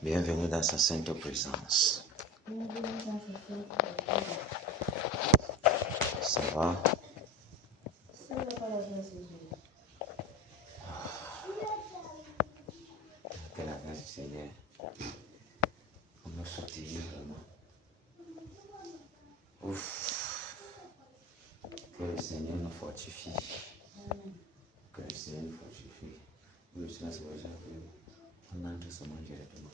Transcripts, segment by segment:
Bienvenue dans sa sainte présence. Ça va? Que la grâce du Seigneur nous soutient vraiment. Ouf. Que le Seigneur nous fortifie. Que le Seigneur nous fortifie. Oui, cela c'est déjà que on entre seulement directement.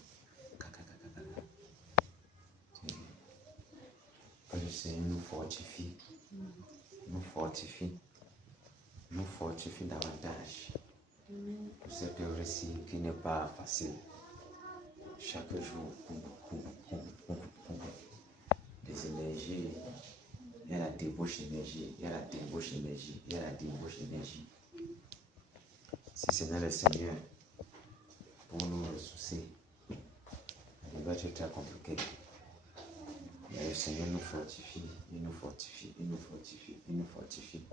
Que le Seigneur nous fortifie. Nous fortifie. Nous fortifie davantage. Pour cette heure-ci qui n'est pas facile. Chaque jour, des énergies, il y a la débauche d'énergie, il y a la débauche d'énergie, il y a la débauche d'énergie. Si ce n'est le Seigneur pour nous ressourcer, il va être très compliqué. Mais le Seigneur nous fortifie, il nous fortifie, il nous fortifie, il nous fortifie.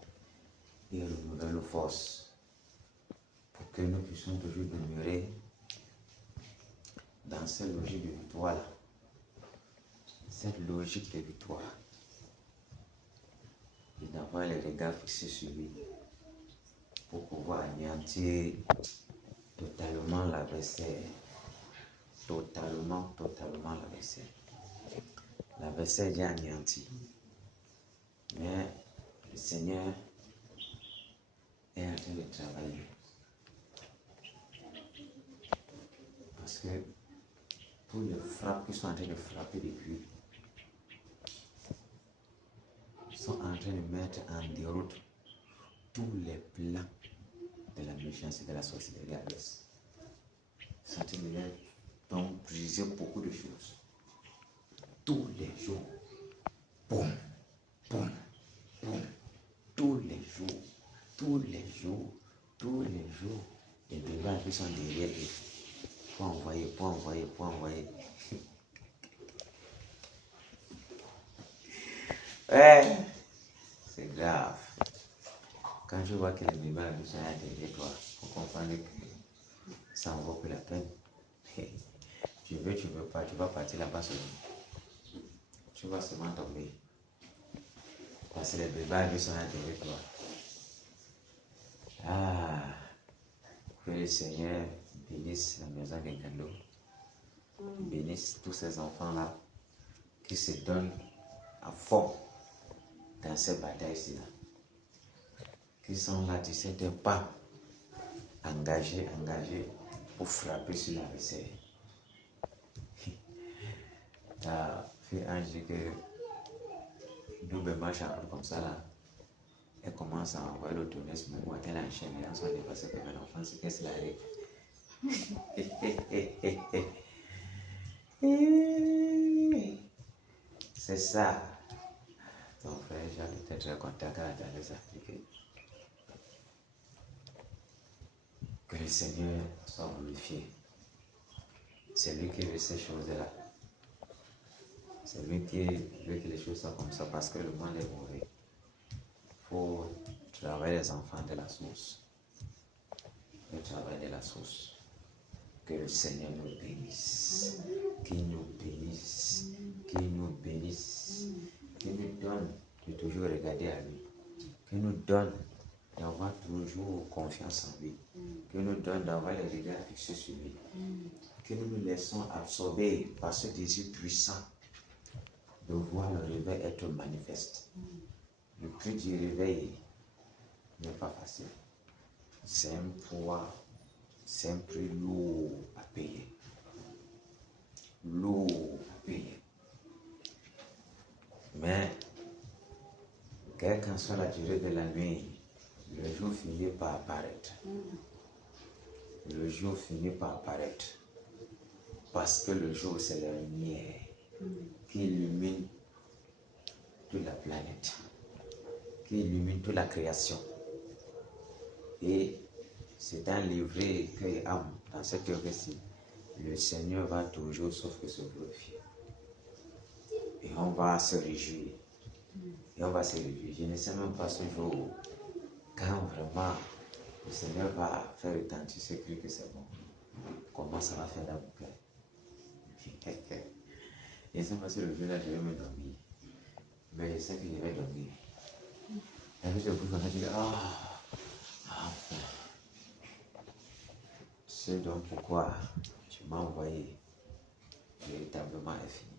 Il renouvelle nos forces pour que nous puissions toujours demeurer dans cette logique de victoire-là. Cette logique de victoire. Et d'avoir les regards fixés sur lui pour pouvoir anéantir totalement l'adversaire. Totalement l'adversaire. L'adversaire est déjà anéanti. Mais le Seigneur est en train de travailler. Parce que tous les frappes qui sont en train de frapper depuis sont en train de mettre en déroute tous les plans de la méchanceté et de la sorcellerie à l'ouest. Ils sont en train de mettre, donc briser beaucoup de choses. Tous les jours, boum, boum, boum, tous les jours, les débats qui sont derrière eux. Pour envoyer. Ouais, c'est grave. Quand je vois que les débats qui sont derrière toi, pour comprendre que ça en vaut plus la peine. Tu veux pas, tu vas partir là-bas seulement. Tu vas seulement tomber. Parce que les débats qui sont derrière toi. Ah, que le Seigneur bénisse la maison de Gando. Bénisse tous ces enfants-là qui se donnent à fond dans cette bataille-ci. Qui sont là, tu sais, pas engagés pour frapper sur l'adversaire. Ta fille Ange dit que double marche comme ça là. Elle commence à envoyer le tourisme ou elle enchaîne et ensuite elle passe comme un enfant, c'est qu'est-ce qu'il arrive. C'est ça. Ton frère Jean était très content quand il allait s'appliquer. Que le Seigneur soit glorifié. C'est lui qui veut ces choses-là. C'est lui qui veut que les choses soient comme ça parce que le monde est mauvais. Il faut travailler les enfants de la source. Le travail de la source. Que le Seigneur nous bénisse. Qu'il nous bénisse. Qu'il nous bénisse. Qu'il nous donne de toujours regarder à lui. Qu'il nous donne d'avoir toujours confiance en lui. Qu'il nous donne d'avoir les regards fixés sur lui. Que nous nous laissons absorber par ce désir puissant de voir le réveil être manifeste. Le prix du réveil n'est pas facile. C'est un poids, c'est un prix lourd à payer. Lourd à payer. Mais, quelle qu'en soit la durée de la nuit, le jour finit par apparaître. Le jour finit par apparaître. Parce que le jour, c'est la lumière qui illumine toute la planète, qui illumine toute la création. Et c'est un livret que âme dans cette récit. Le Seigneur va toujours sauf que se glorifier. Et on va se réjouir. Et on va se réjouir. Je ne sais même pas ce jour quand vraiment le Seigneur va faire retentir ce cri que c'est bon. Comment ça va faire dans mon cœur. Et ça, parce que le jour-là, je vais me dormir. Mais je sais que je vais dormir. Et puis, je bouge, on a dit, enfin. C'est donc pourquoi tu m'as envoyé véritablement est fini.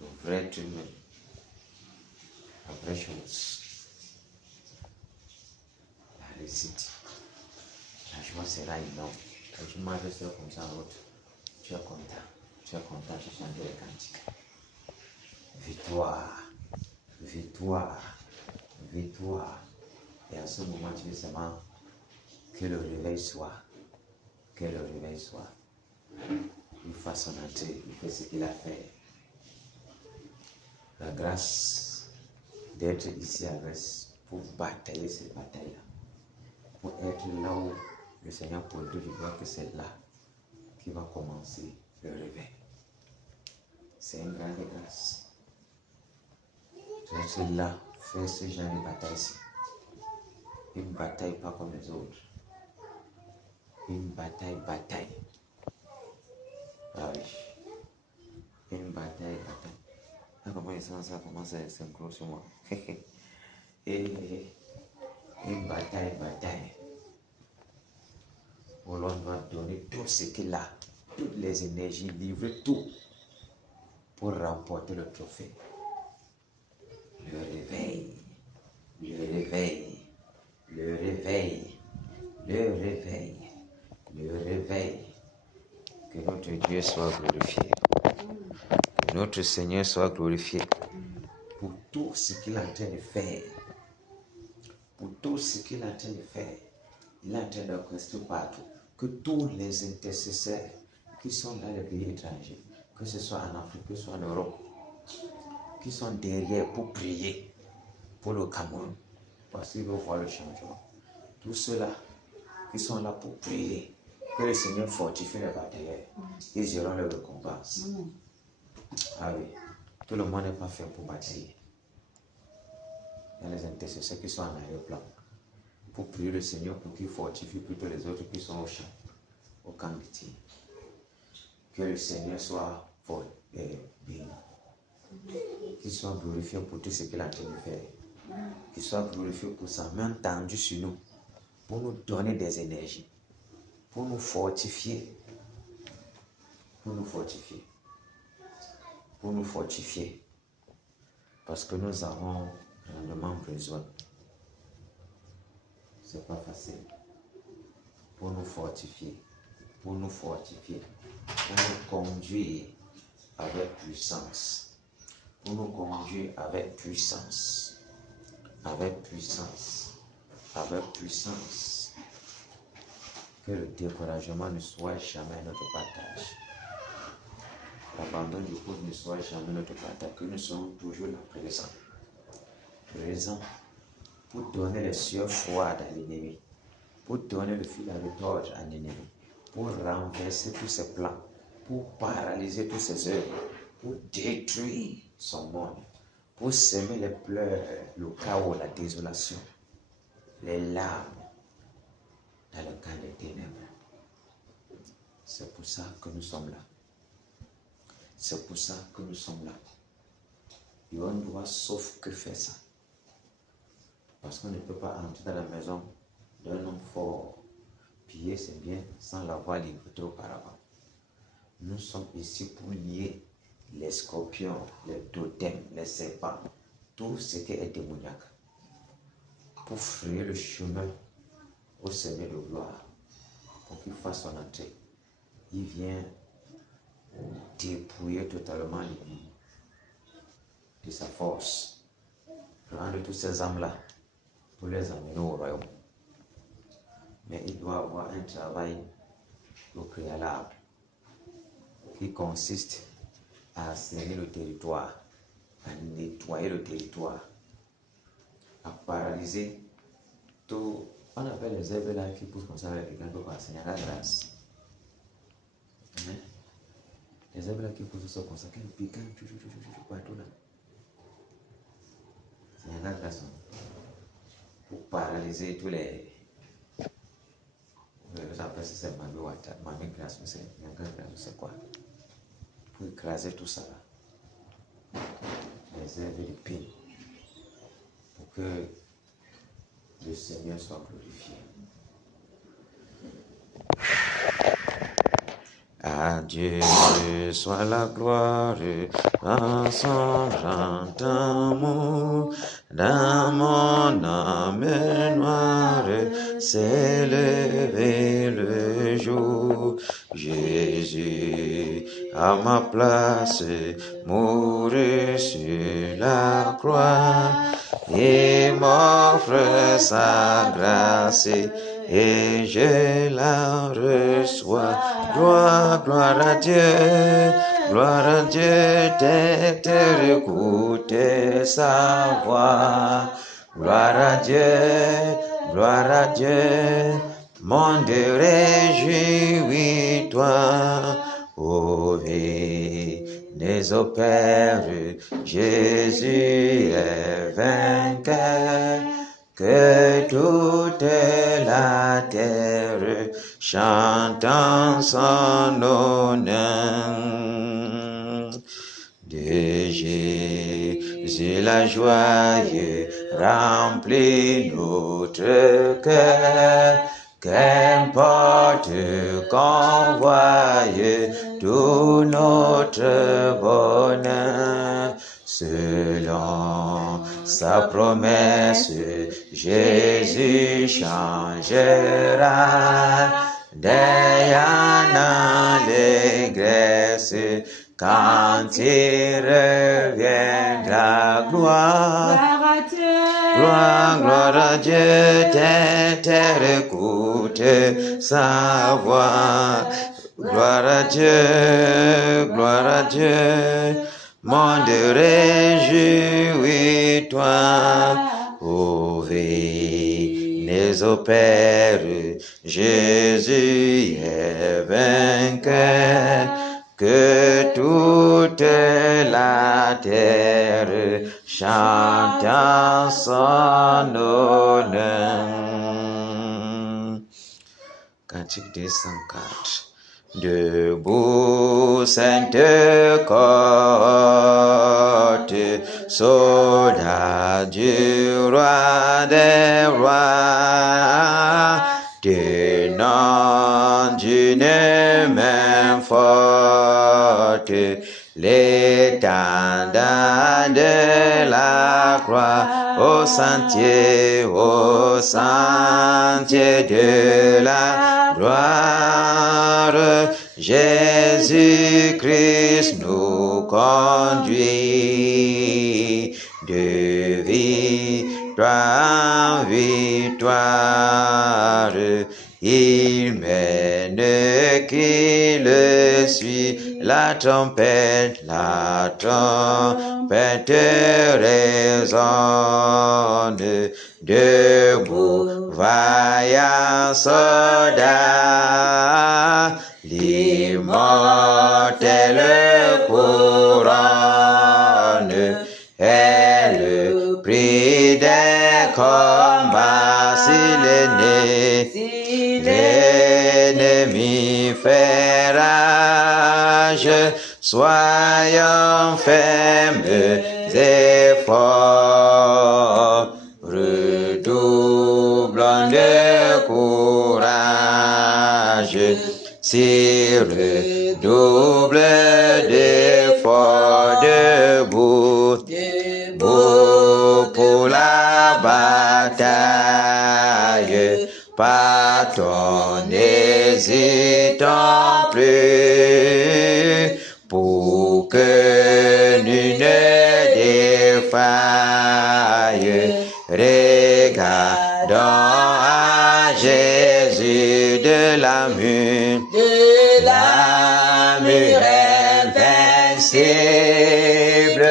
Le vrai truc, la vraie chose, la réussite, la joie sera énorme. Quand tu marches comme ça en route, tu es content, tu chantes les cantiques. Victoire, victoire, victoire. Et à ce moment, tu veux seulement que le réveil soit, que le réveil soit. Il fasse son entrée, il fait ce qu'il a fait. La grâce d'être ici avec pour batailler cette bataille-là, pour être là où le Seigneur pointe du doigt que c'est là qui va commencer le réveil. C'est une grande grâce. D'être là, faire ce genre de bataille-ci. Une bataille pas comme les autres. Une bataille. Ah oui. Une bataille. Ah, comment ça commence à s'encrocher sur moi. Et une bataille. Où l'on doit donner tout ce qu'il a, toutes les énergies, livrer tout pour remporter le trophée. Le réveil. Que notre Dieu soit glorifié. Que notre Seigneur soit glorifié pour tout ce qu'il est en train de faire. Pour tout ce qu'il est en train de faire. Il est en train d'orchestrer partout. Que tous les intercesseurs qui sont dans les pays étrangers, que ce soit en Afrique, que ce soit en Europe, qui sont derrière pour prier pour le Cameroun, parce qu'ils veulent voir le changement. Tous ceux-là qui sont là pour prier, que le Seigneur fortifie les batailleurs, ils auront leur récompense. Ah oui, tout le monde n'est pas fait pour batailler. Il y a les intercesseurs qui sont en arrière-plan pour prier le Seigneur pour qu'il fortifie plutôt les autres qui sont au champ, au camp de tir. Que le Seigneur soit fort et béni. Qu'il soit glorifié pour tout ce qu'il a en train de faire. Qu'il soit glorifié pour sa main tendue sur nous, pour nous donner des énergies, pour nous fortifier. Parce que nous avons grandement besoin. C'est pas facile. Pour nous fortifier, pour nous conduire avec puissance. Que le découragement ne soit jamais notre partage. L'abandon du couple ne soit jamais notre partage. Que nous soyons toujours là présents pour donner les sueurs froides à l'ennemi, pour donner le fil à retordre à l'ennemi, pour renverser tous ses plans, pour paralyser tous ses œuvres, pour détruire son monde, pour semer les pleurs, le chaos, la désolation, les larmes dans le camp des ténèbres. C'est pour ça que nous sommes là. Et on doit sauf que faire ça. Parce qu'on ne peut pas entrer dans la maison d'un homme fort, piller ses biens sans l'avoir livré auparavant. Nous sommes ici pour lier les scorpions, les totems, les serpents, tout ce qui est démoniaque, pour frayer le chemin au Seigneur de gloire, pour qu'il fasse son entrée. Il vient dépouiller totalement l'ennemi de sa force, prendre toutes ces âmes-là pour les amener au royaume. Mais il doit avoir un travail au préalable qui consiste à assainir le territoire, à nettoyer le territoire, à paralyser tout. On appelle les herbes là qui poussent comme ça avec les gants pour assainir la grâce. Les herbes là qui poussent comme ça, qui piquent partout là. C'est la grâce pour paralyser tous les. J'appelle ça c'est mamie grâce, c'est quoi? pour écraser tout ça là. Les œuvres d'épines. Pour que le Seigneur soit glorifié. À Dieu soit la gloire, dans son grand amour, dans mon âme noire, s'est levé le jour. Jésus, à ma place, mourut sur la croix, et m'offre sa grâce, et je la reçois. Gloire à Dieu, d'être écouter sa voix. Gloire à Dieu, monde réjouis-toi. Ô venez au Père, Jésus est vainqueur. Que toute la terre chante en son honneur. De Jésus la joie remplit notre cœur. Qu'importe qu'on voie tout notre bonheur. Selon sa promesse, Jésus changera d'ayant l'allégresse quand il reviendra. Gloire à Dieu, terre écoute sa voix. Gloire à Dieu, monde réjouis-toi. Ô venez au Père, Jésus est vainqueur. Que toute la terre chante en son honneur. Cantique 204. Debout, sainte côte, soldat du roi des rois, tenant d'une main forte l'étendard de la croix, au sentier de la gloire. Jésus-Christ nous conduit de victoire en victoire. Il mène qui le suit, la trompette résonne. Debout, vaillant soldat, l'immortelle couronne est le prix des combats. S'il est né, l'ennemi fait rage, soyons fermes et forts, redoublons de courage, si redouble d'efforts, debout pour la bataille. Partons, n'hésitons plus, pour que nul ne défaille. Regardons à Jésus de la mure invincible,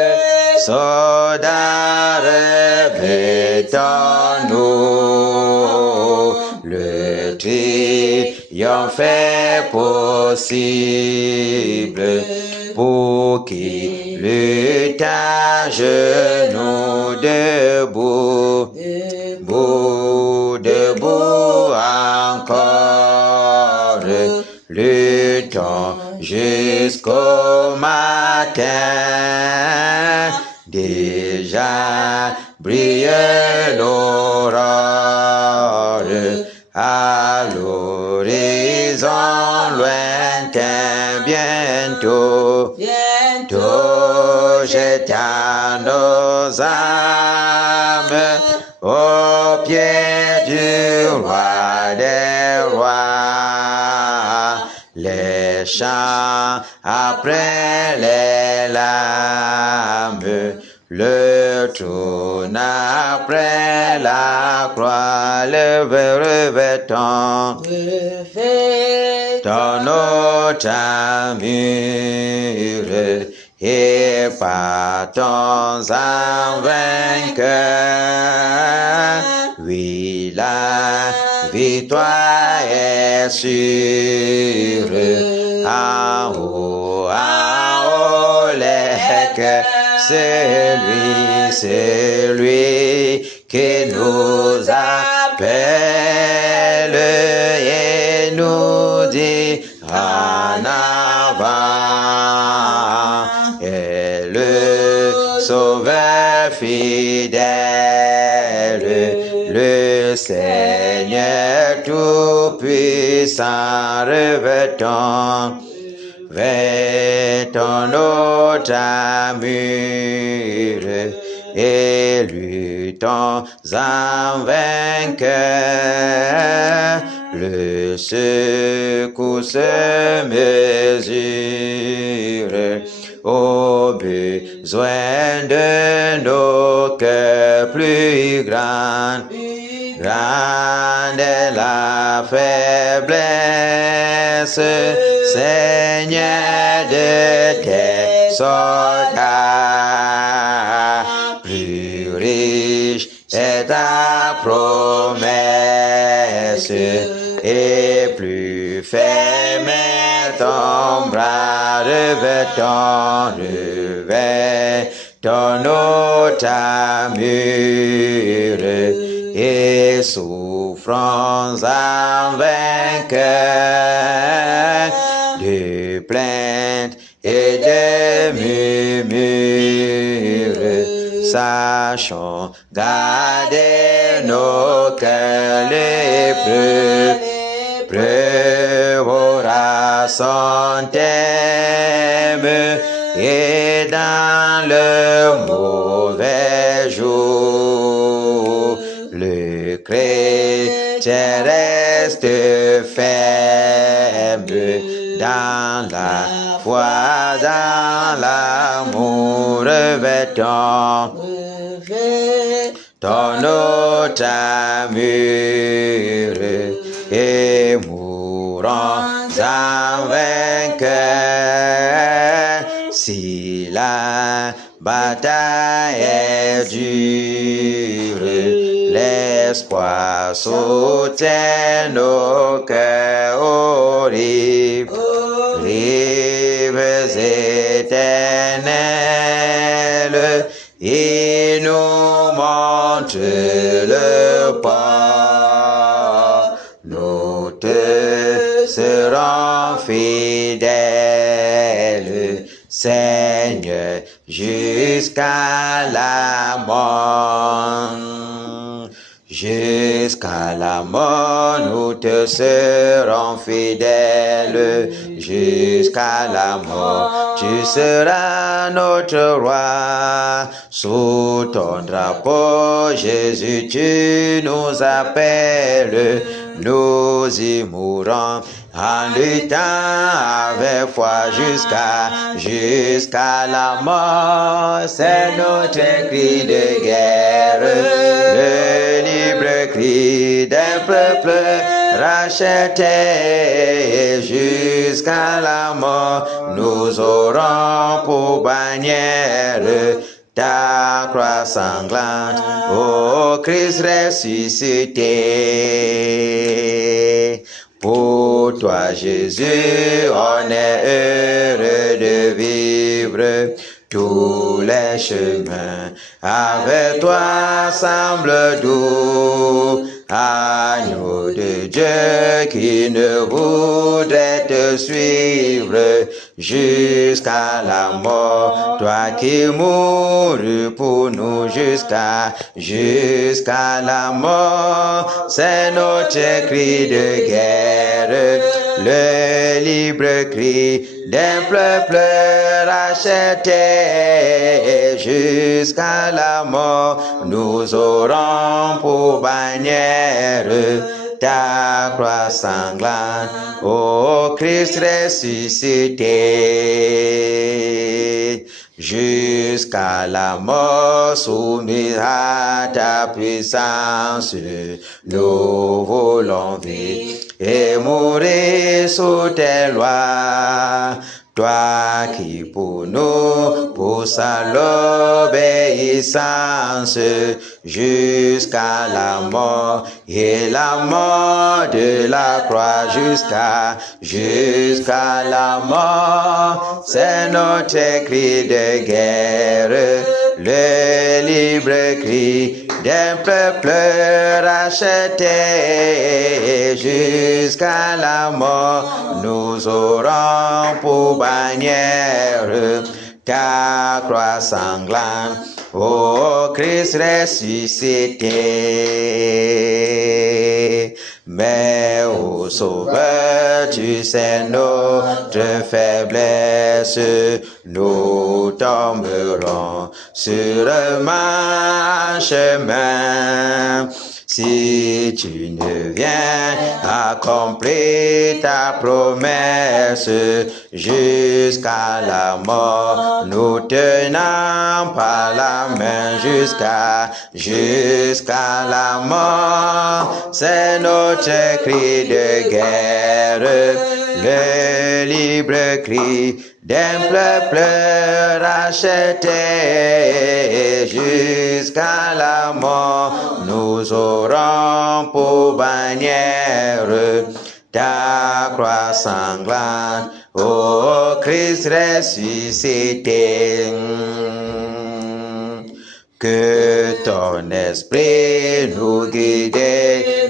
soldat revêtons-nous, le triomphe est possible, pour qui lutte à genoux, debout encore, luttons jusqu'au matin. Déjà brille l'aurore à l'horizon lointain. Bientôt, j'éteins nos âmes au pied du roi des rois. Les chants après les larmes, le trône après la croix, revêtons dans notre armure et partons en vainqueur. Oui, la victoire est sûre. En haut, les cœurs, c'est lui qui nous appelle et nous dit en avant. Et le Sauveur fidèle, le Seigneur tout-puissant, revêtons notre armure et luttons en vainqueur. Le secours se mesure aux besoins de nos cœurs. Plus grande est la faiblesse, Seigneur, de tes soldats. Plus riche est ta promesse et plus ferme est ton bras. Revêtons notre armure et souffrons en vainqueur de plaintes et de murmures. Sachons garder nos cœurs, les preuves aura son thème, et dans le mauvais jour, le chrétien reste faible dans la foi, dans l'amour. Revêtons notre armure et mourons en vainqueur. Si la bataille est dure, l'espoir soutient nos cœurs. Aux rives éternelles, il nous montre le pas. Nous te serons fidèles, Seigneur, jusqu'à la mort. Jusqu'à la mort, nous te serons fidèles. Jusqu'à la mort, tu seras notre roi. Sous ton drapeau, Jésus, tu nous appelles. Nous y mourrons en luttant avec foi jusqu'à la mort. C'est notre cri de guerre, le libre cri d'un peuple racheté. Jusqu'à la mort, nous aurons pour bannière ta croix sanglante, ô Christ ressuscité. Pour toi, Jésus, on est heureux de vivre. Tous les chemins avec toi semblent doux. agneau de Dieu qui ne voudrait te suivre jusqu'à la mort, toi qui mourus pour nous jusqu'à la mort, c'est notre cri de guerre, le libre cri d'un peuple racheté jusqu'à la mort. Nous aurons pour bannière ta croix sanglante, ô Christ ressuscité. Jusqu'à la mort, soumis à ta puissance, nous voulons vivre et mourir sous tes lois. Toi qui pour nous pousse à l'obéissance jusqu'à la mort et la mort de la croix jusqu'à la mort, c'est notre cri de guerre, le libre cri d'un peuple racheté jusqu'à la mort. Nous aurons pour bannière ta croix sanglante, ô Christ ressuscité. Mais ô Sauveur, tu sais notre faiblesse, nous tomberons sur un chemin. Si tu ne viens accomplir ta promesse jusqu'à la mort, nous tenons par la main jusqu'à la mort. C'est notre cri de guerre, le libre cri d'un peuple racheté jusqu'à la mort. Nous aurons pour bannière ta croix sanglante, ô Christ ressuscité. Que ton esprit nous guide,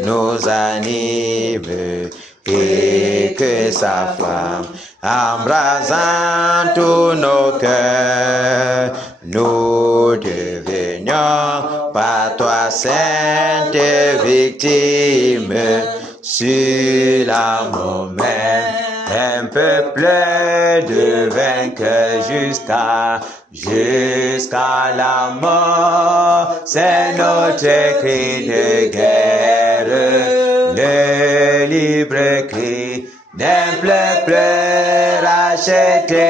nous anime, et que sa flamme embrasant tous nos cœurs, nous devenions par toi sainte victime sur la mort même, un peuple de vainqueurs jusqu'à la mort. C'est notre cri de guerre, le libre cri d'un peuple racheté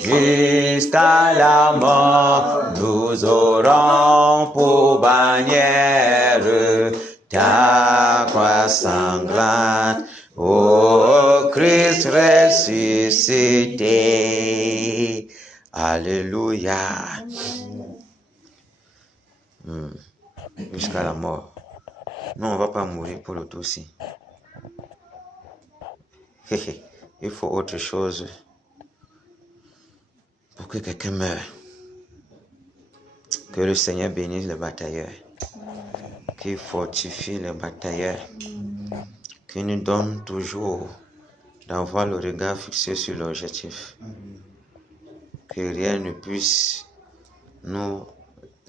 jusqu'à la mort. Nous aurons pour bannière ta croix sanglante, ô Christ ressuscité. Alléluia. Jusqu'à la mort. Non, on ne va pas mourir pour l'autre aussi. Il faut autre chose pour que quelqu'un meure. Que le Seigneur bénisse les batailleurs, qu'il fortifie les batailleurs, qu'il nous donne toujours d'avoir le regard fixé sur l'objectif. Que rien ne puisse nous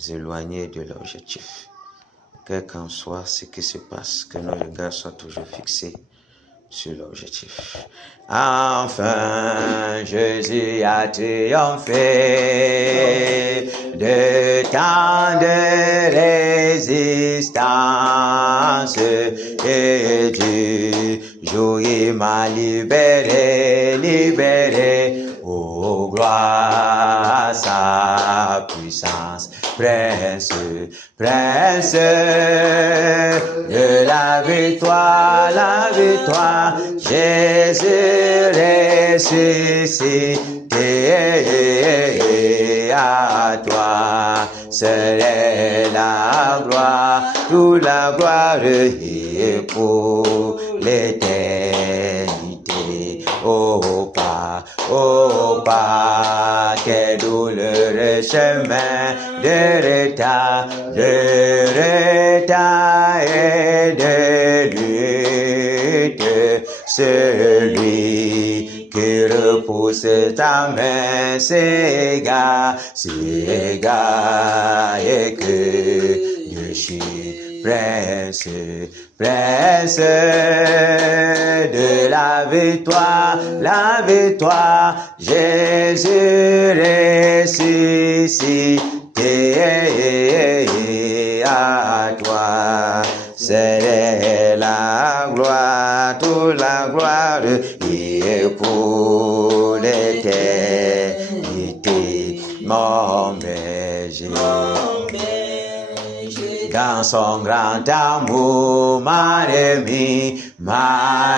éloigner de l'objectif. Quel qu'en soit ce qui se passe, que nos regards soient toujours fixés sur l'objectif. Enfin, Jésus a triomphé de tant de résistance, et du jour il m'a libéré, oh gloire à sa puissance. Prince de la victoire, Jésus ressuscité, à toi seule est la gloire, toute la gloire est pour l'éternité. Oh pas, quel douloureux chemin de retard celui qui repousse ta main s'égare, et que je suis prince de la victoire, Jésus ressuscité, à toi c'est la gloire, toute la gloire, et pour l'éternité, mon berger. Dans son grand amour, m'a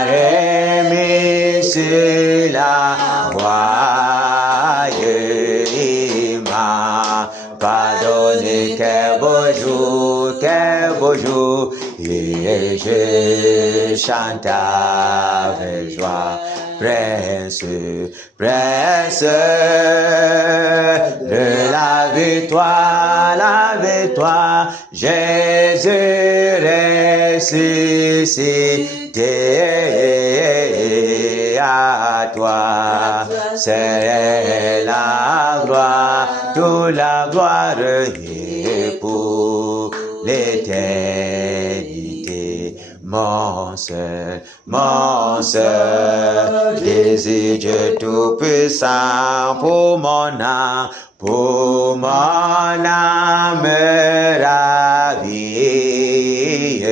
remis sur la voie. Il m'a pardonné, quel beau jour, et je chante avec joie. Prince de la victoire, Jésus ressuscité, à toi c'est la gloire, toute la gloire, et pour l'éternité. Mon seul désir, Dieu tout-puissant, pour mon âme ravie,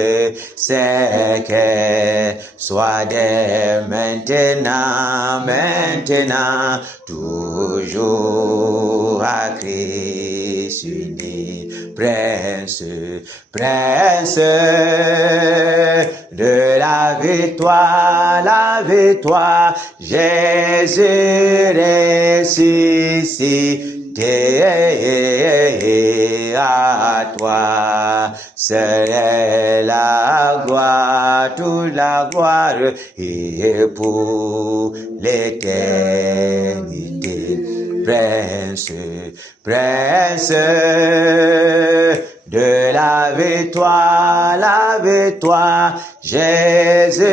c'est qu'elle soit dès maintenant, toujours à Christ uni, prince de la victoire, Jésus ressuscité, à toi c'est la gloire, toute la gloire, et pour l'éternité. Prince de la victoire, Jésus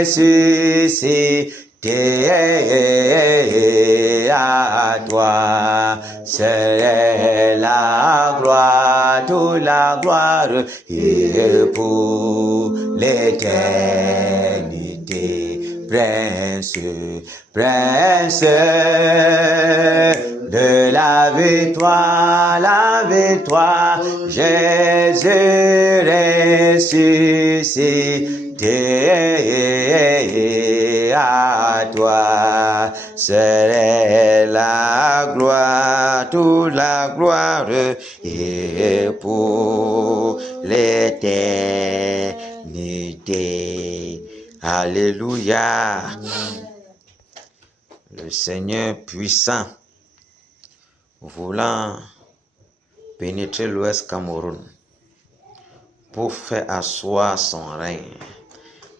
ressuscité, à toi c'est la gloire, toute la gloire, et pour l'éternité. Prince de la victoire, Jésus ressuscité, à toi c'est la gloire, toute la gloire, et pour l'éternité. Alléluia. Le Seigneur puissant, voulant pénétrer l'Ouest Cameroun pour faire asseoir son règne,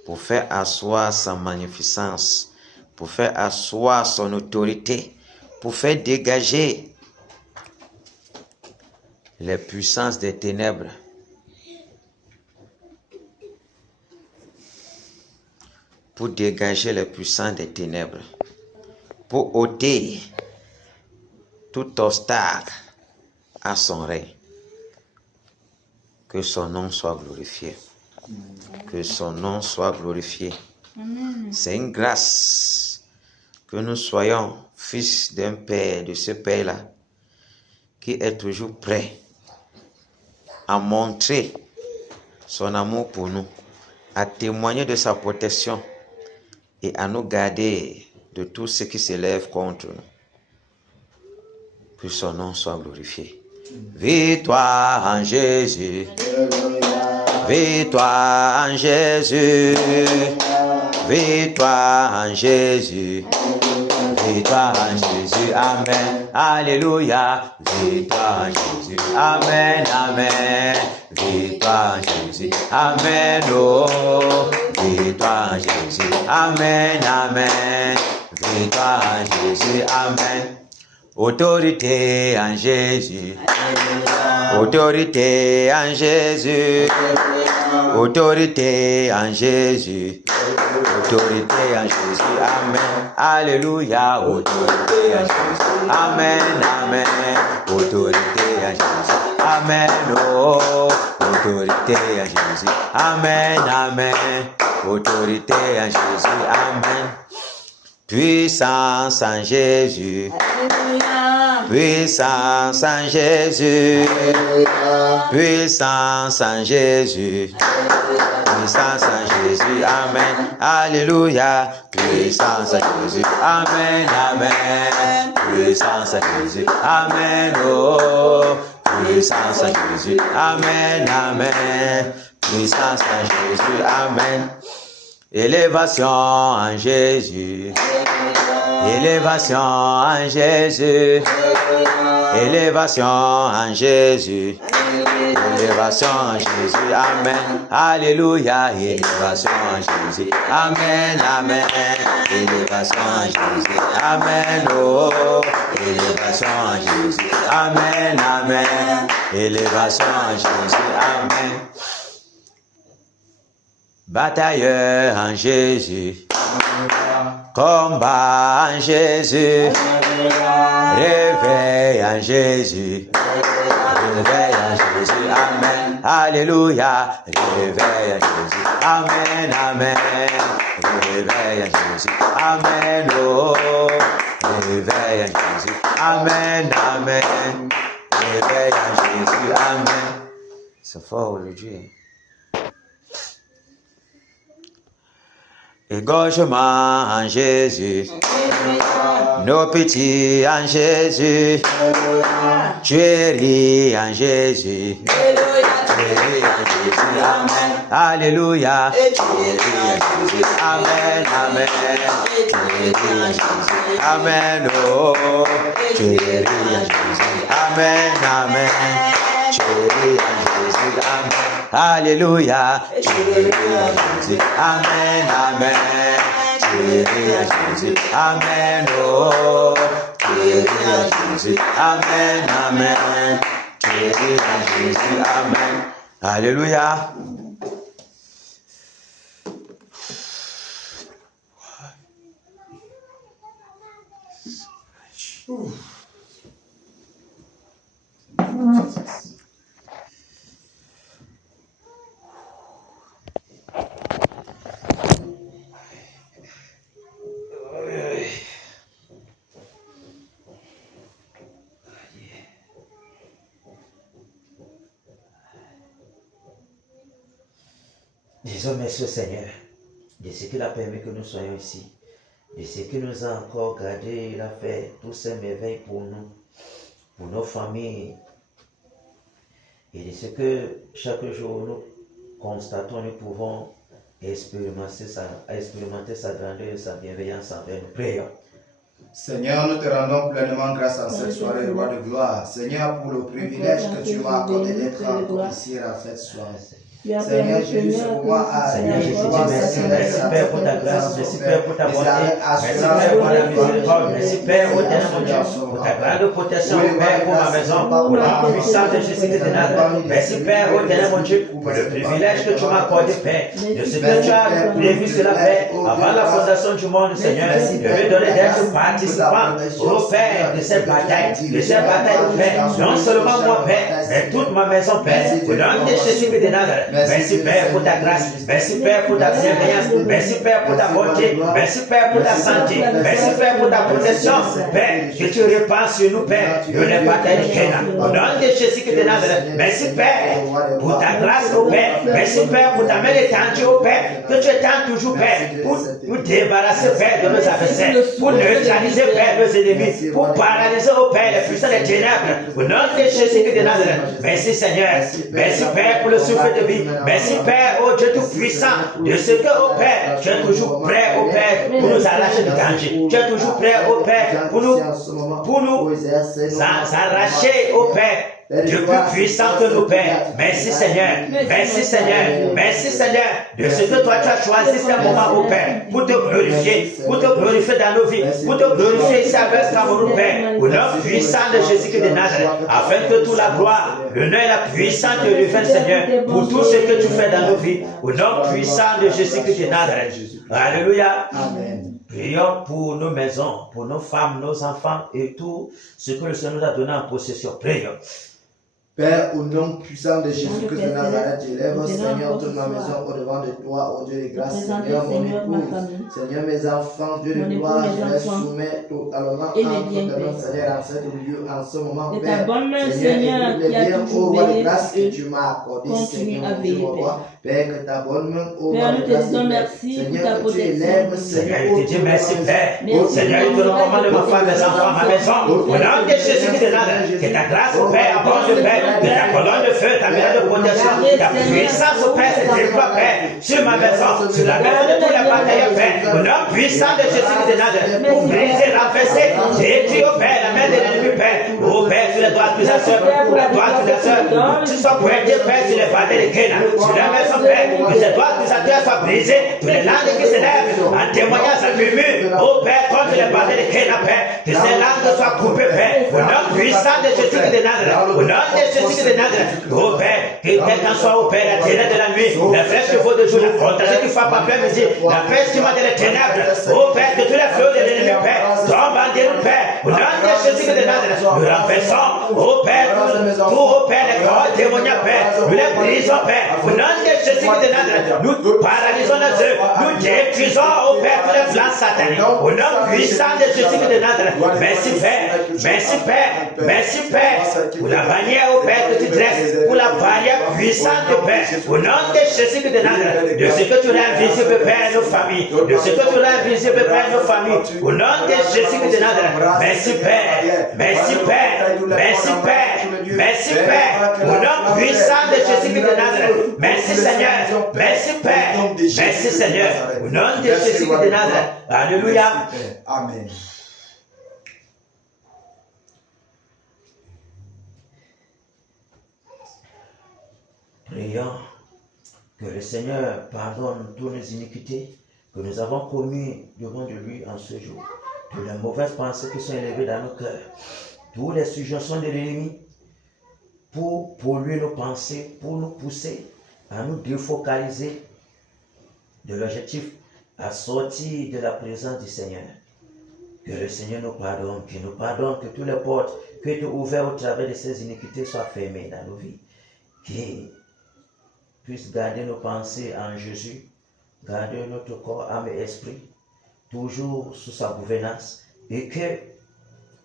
pour faire asseoir sa magnificence, pour faire asseoir son autorité, pour faire dégager les puissances des ténèbres, pour dégager les puissances des ténèbres, pour ôter tout obstacle à son règne. Que son nom soit glorifié. Que son nom soit glorifié. C'est une grâce que nous soyons fils d'un Père, de ce Père-là, qui est toujours prêt à montrer son amour pour nous, à témoigner de sa protection et à nous garder de tout ce qui s'élève contre nous. Que son nom soit glorifié. Victoire en Jésus. Victoire en Jésus. Victoire en Jésus. Victoire en Jésus. Amen. Alléluia. Victoire en Jésus. Amen. Amen. Victoire en Jésus. Amen. Oh. Victoire en Jésus. Amen. Amen. Victoire en Jésus. Amen. Autorité en Jésus. Autorité en Jésus. Autorité en Jésus. Autorité en Jésus, Amen. Alléluia, autorité en Jésus, Amen, Amen. Autorité en Jésus, Amen, oh. Autorité en Jésus, Amen, Amen. Autorité en Jésus, Amen. Puissance en Jésus. Alléluia. Puissance en Jésus. Alléluia. Puissance en Jésus. Alléluia. Puissance en Jésus. Amen. Alléluia. Puissance en Jésus. Amen. Amen. Puissance en Jésus. Amen. Oh. Puissance en Jésus. Amen. Amen. Puissance en Jésus. Amen. Élévation en Jésus. Élévation en Jésus. Élévation en Jésus. Élévation en Jésus. Amen. Alléluia. Élévation en Jésus. Amen. Amen. Élévation en Jésus. Amen. Oh. Élévation en Jésus. Amen. Amen. Élévation en Jésus. Amen. Batailleur en Jésus. Combat en Jésus. Réveil en Jésus. Réveil en Jésus. Amen. Alléluia. Réveil en Jésus. Amen. Amen. Réveil en Jésus. Amen. Oh. Réveil en Jésus. Amen. Amen. Réveil en Jésus. Amen. C'est fort aujourd'hui. Égorgement en Jésus. Nos petits en Jésus. Tuerie en Jésus. Tuerie en Jésus. Amen. Alléluia. Tuerie en Jésus. Amen. Amen. Tuerie en Jésus. Amen. Oh. Tuerie en Jésus. Amen. Amen. Tuerie en Jésus. Amen. Alléluia. Tuerie en Jésus. Amen. Amen. Tuerie en Jésus. Amen. Oh. Tuerie en Jésus. Amen. Amen. Tuerie en Jésus. Amen. Alléluia. Disons merci au Seigneur de ce qu'il a permis que nous soyons ici, de ce qu'il nous a encore gardé. Il a fait tous ces merveilles pour nous, pour nos familles, et de ce que chaque jour nous constatons, nous pouvons expérimenter sa grandeur et sa bienveillance envers nous. Prions. Seigneur, nous te rendons pleinement grâce en cette soirée, roi de gloire. Seigneur, pour le privilège que tu m'as accordé d'être encore ici à cette soirée. Seigneur Jésus, ce moment Seigneur Jésus, merci Père pour ta grâce, merci Père pour ta bonté, merci Père pour la miséricorde, merci Père pour ta grande protection, Père pour ma maison, pour la puissance de Jésus de Nazareth. Merci Père, ô éternel mon Dieu, pour le privilège que tu m'as accordé, Père, de ce que tu as prévu sur la paix avant la fondation du monde, Seigneur, de me donner d'être participant, ô Père, de cette bataille, ô Père, non seulement moi, Père, mais toute ma maison, Père, au nom de Jésus de Nazareth. Merci Père pour ta grâce, merci Père pour ta bienveillance, merci Père pour ta bonté, merci Père pour ta santé, merci Père pour ta protection, Père, que tu répands sur nous, Père, au nom de Jésus de Nazareth. Merci Père pour ta grâce, ô Père, merci Père pour ta main étendue, ô Père, que tu étends toujours, Père, pour nous débarrasser, Père, de nos adversaires, pour neutraliser, Père, nos ennemis, pour paralyser, ô Père, les puissants des ténèbres, au nom de Jésus de Nazareth. Merci Seigneur, merci Père pour le souffle de vie. Merci Père, oh Dieu tout-puissant, de ce que, oh Père, tu es toujours prêt, oh Père, pour nous arracher du danger. Tu es toujours prêt, oh Père, pour nous arracher, oh Père, Dieu plus puissant que nous, Père. Merci Seigneur, merci Seigneur, merci Seigneur, de ce que toi tu as choisi ce moment, oh Père, pour te glorifier dans nos vies, pour te glorifier ici avec Cameroun, Père, au nom puissant de Jésus de Nazareth, afin que toute la gloire, l'honneur et la puissance te reviennent, Seigneur, pour tout ce que tu fais dans nos vies, au nom puissant de Jésus de Nazareth. Alléluia. Amen. Prions pour nos maisons, pour nos femmes, nos enfants et tout ce que le Seigneur nous a donné en possession. Prions. Père, au nom puissant de Jésus-Christ de Nazareth, j'élève, Seigneur, toute ma maison au-devant de toi, ô Dieu de grâce, Seigneur, mon épouse, Seigneur, mes enfants, Dieu de gloire, je les soumets totalement entre tes mains, Seigneur, en ce lieu, en ce moment, Père, Seigneur, les biens, ô roi de grâce que tu m'as accordé, Seigneur, mon roi, Père, que ta bonne main, ô roi de grâce, Seigneur, que tu élèves, Seigneur, je te dis merci, Père. Seigneur, je te recommande ma femme, mes enfants, ma maison, au nom de Jésus-Christ de Nazareth, que ta grâce, Père, abonde, Père, que ta colonne de feu, ta main de protection, ta puissance, Père, se déploie, Père, sur ma maison, sur la maison de tous les batailleurs, Père, au nom puissant de Jésus-Christ de Nazareth, pour briser, renverser, détruire, Père, la main de l'ennemi, Père, ô Père, sur les droits d'accusateur, pour la droite d'accusateur, tu sois pointé, Père, sur les vallées de Kéna, sur la maison, Père, que ces droits d'accusateur soient brisés, tous les langues qui s'élèvent, en témoignage, en murmure, ô Père, contre les vallées de Kéna, Père, que ces langues soient coupées, Père, au nom puissant de Jésus-Christ de Nazareth, au nom de Jésus-Christ de Nazareth, ô Père, que quel qu'en soit, ô Père, la ténèbre de la nuit, la flèche de feu de jour, la contagion qui frappe en plein midi, la peste qui m'a dans les ténèbres, ô Père, que tous les feux de l'ennemi, Père, tombent en déroute, Père, au nom de Jésus-Christ de Nazareth, nous renversons, ô Père, tout, ô Père, les corps témoignages, Père, nous les brisons, Père, au nom de Jésus-Christ de Nazareth, nous paralysons nos œufs, nous détruisons, ô Père, tous les plans sataniques, au nom puissant de Jésus-Christ de Nazareth. Merci, Père, merci, Père, merci, Père, pour la bannière, ô Père, que tu dresses, pour la barrière puissante, Père, au nom de Jésus-Christ de Nazareth, de ce que tu rends visible, Père, nos familles, de ce que tu rends visible, Père, nos familles, au nom de Jésus-Christ de Nazareth. Merci, Père, merci, Père, merci, Père, merci, Père, au nom puissant de Jésus-Christ de Nazareth. Merci, Seigneur, merci, Père, merci, Seigneur, au nom de Jésus-Christ de Nazareth. Alléluia. Amen. Prions que le Seigneur pardonne toutes nos iniquités que nous avons commises devant de lui en ce jour. Toutes les mauvaises pensées qui sont élevées dans nos cœurs. Toutes les suggestions de l'ennemi pour polluer nos pensées, pour nous pousser à nous défocaliser de l'objectif à sortir de la présence du Seigneur. Que le Seigneur nous pardonne, qu'il nous pardonne, que toutes les portes qui étaient ouvertes au travers de ces iniquités soient fermées dans nos vies. Qu'il puisse garder nos pensées en Jésus, garder notre corps, âme et esprit, toujours sous sa gouvernance, et que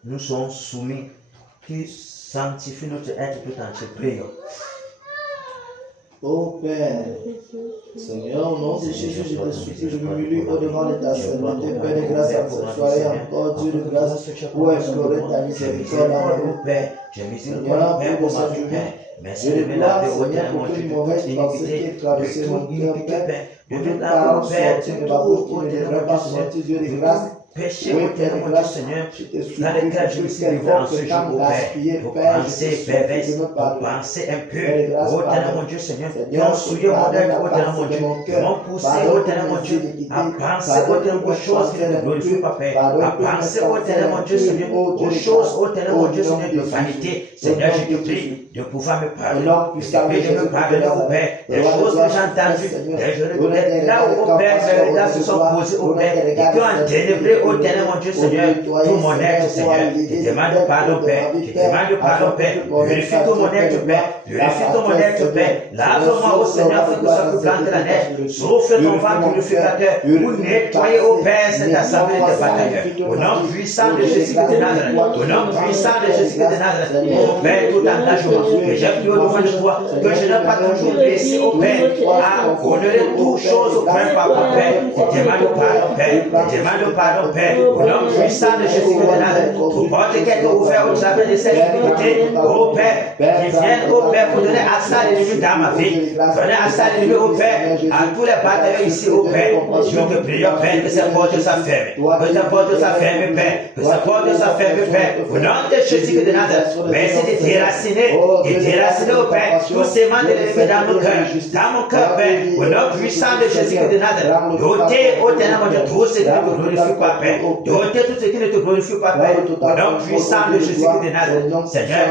nous soyons soumis, qui sanctifie notre être tout entier. Prions. Ô Père, Seigneur, au nom de Jésus, je te supplie, je me humilie au-devant de ta sainteté, Père de grâce, en cette soirée encore, Dieu de grâce, pour explorer ta miséricorde en nous. Seigneur, pour cette journée, je le gloire, Seigneur, pour toute mauvaise pensée qui est traversée mon cœur, Père, pour toute parole sortie de ma bouche qui ne devrait pas sortir, Dieu de grâce. Péché au terme de Seigneur, dans lequel je me suis livré en ce jour, au Père, pour penser perverse, pour penser impur, au terme mon Dieu, Seigneur, qui ont souillé mon être, au terme mon Dieu, qui m'ont poussé, au terme mon Dieu, à penser au terme aux choses qui ne te glorifient pas, Père, à penser au terme mon Dieu, Seigneur, aux choses, au terme mon Dieu, Seigneur, de vanité. Seigneur, je te prie de pouvoir me pardonner, je te prie de me pardonner, au Père, des choses que j'ai entendues, là où, au Père, mes regards se sont posés, au Père, et qui ont dénébré, au Éternel, mon Dieu, Seigneur, tout mon être, Seigneur, je demande pardon, Père, je demande pardon, Père, purifie tout mon être, Père, purifie tout mon être, Père, lave-moi, ô Seigneur, afin que ce soit plus blanc que la neige, souffle ton vent purificateur, pour nettoyer, ô Père, cette assemblée de batailleurs, au nom puissant de Jésus-Christ de Nazareth, au nom puissant de Jésus-Christ de Nazareth, ô Père, tout engagement que j'ai pris au devant de toi, que je n'ai pas toujours laissé, ô Père, à honorer toutes choses au Père, Papa, Père, je demande pardon, Père, je demande pardon, Père, au nom puissant de Jésus-Christ de Nazareth, toute porte qui est ouverte au travers de cette iniquité, ô Père, qui viennent, ô Père, pour donner accès à l'ennemi dans ma vie, donner accès à l'ennemi, ô Père, à tous les batailleurs ici, ô Père, je te prie, ô Père, que ces portes soient fermées, que ces portes soient fermées, Père, que ces portes soient fermées, Père, au nom de Jésus-Christ de Nazareth, merci de déraciner, ô Père, tous ces mains de l'ennemi dans mon cœur, Père, au nom puissant de Jésus-Christ de Nazareth, ôtez, ô Ténèbre, mon Dieu, tout ce qui ne te glorifie pas, Père. De ôter tout ce qui ne te glorifie pas, Père. Au nom puissant de Jésus-Christ de Nazareth. Seigneur,